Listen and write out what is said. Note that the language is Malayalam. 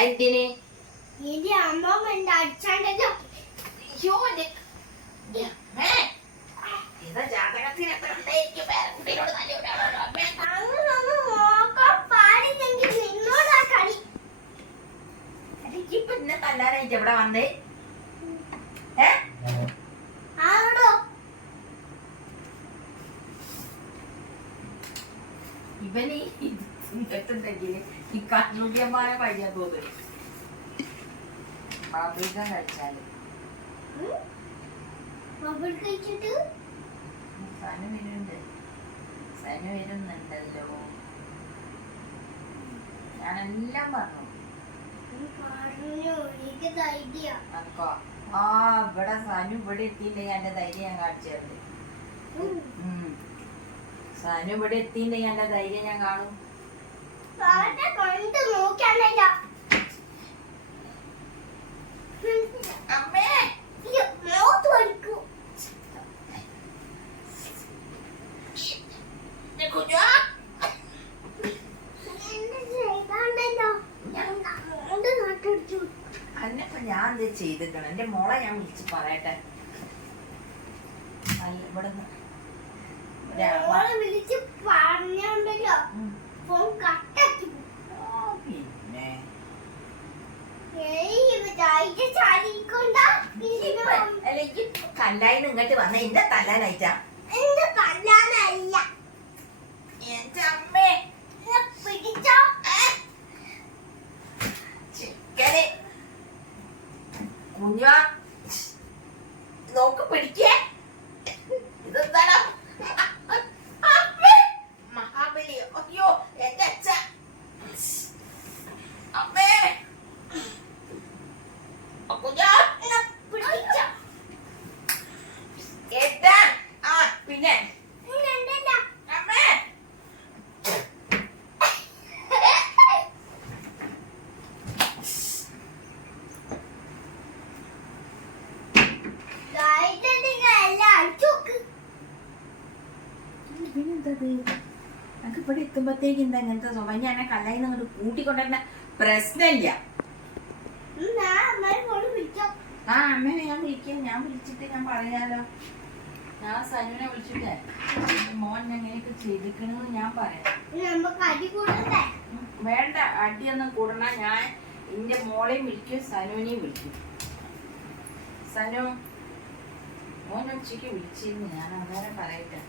എന്തിന് ജാതകത്തിന് എത്ര ഉണ്ടായിരിക്കും? പേരക്കുട്ടിയോട് ഇന്നെ തല്ലാനായിട്ട് എവിടെ വന്നേ? ഏ? ഇവന് ഇങ്ങട്ടുണ്ടെങ്കിൽ ഈ കണ്ണുടിയന്മാരെ വഴിയാ തോന്നുന്നു പാബ്രിക്ക കഴിച്ചാൽ. മൊബൈൽ കഴിച്ചിട്ട്? സന വരുന്നുണ്ട്. സന വരുന്നുണ്ടല്ലോ. ഞാനെല്ലാം പറഞ്ഞു. ആ ഇവിടെ സനു ഇവിടെ എത്തിയില്ലെങ്കിൽ എന്റെ ധൈര്യം ഞാൻ കാണിച്ചു സനു ഇവിടെ എത്തിയില്ലെങ്കിൽ എന്റെ ധൈര്യം ഞാൻ കാണും. ഞാൻ അങ്ങോട്ട് നട്ടടിച്ചു അന്നപ്പോ ഞാൻ എന്ത് ചെയ്തിട്ടാണ് എന്റെ മോളെ ഞാൻ വിളിച്ച് പറയട്ടെ. അല്ല, ഇവിടെ വിളിച്ച് പറഞ്ഞോണ്ടല്ലോ. ഈ കല്ലായി ഇങ്ങോട്ട് വന്ന. എന്റെ തല്ലാനായിട്ടാ. എന്റെ കല്ലാനല്ല എന്റെ അമ്മേ. പിടിച്ചോ. ചിക്കനെ. കുഞ്ഞ നോക്ക് പിടിക്കേ. ഇതെന്താണ് അമ്മേ മഹാബലി അയ്യോ എന്റെ അച്ഛ അമ്മേ കുഞ്ഞാ എന്നെ പിടിച്ചോ എന്താ ആ പിന്നെ ഇന്നുണ്ടല്ലോ അമ്മേ ധൈര്യത്തിൽ എല്ലാം അടിച്ചോക്ക് പിന്നെന്തത് നമുക്ക് ഇവിടെ എത്തുമ്പത്തേക്ക് എന്താ ഇങ്ങനത്തെ സ്വഭാവം? ഞാൻ കല്ലായി അങ്ങോട്ട് കൂട്ടിക്കൊണ്ടിരുന്ന പ്രശ്നമില്ല ആ അമ്മേനെ ഞാൻ വിളിക്കാം. ഞാൻ വിളിച്ചിട്ട് ഞാൻ പറയാലോ. ഞാൻ സനുവിനെ വിളിച്ചിട്ടേ മോൻ എങ്ങനെയൊക്കെ ചെയ്തിക്കണെന്ന് ഞാൻ പറയാം. വേണ്ട. അടിയൊന്നും കൂടണ ഞാൻ എന്റെ മോളെയും വിളിക്കും സനുവിനെയും വിളിക്കും. സനു മോൻ ഉച്ചയ്ക്ക് വിളിച്ചിരുന്നു. ഞാൻ അന്നേരം പറയട്ടെ.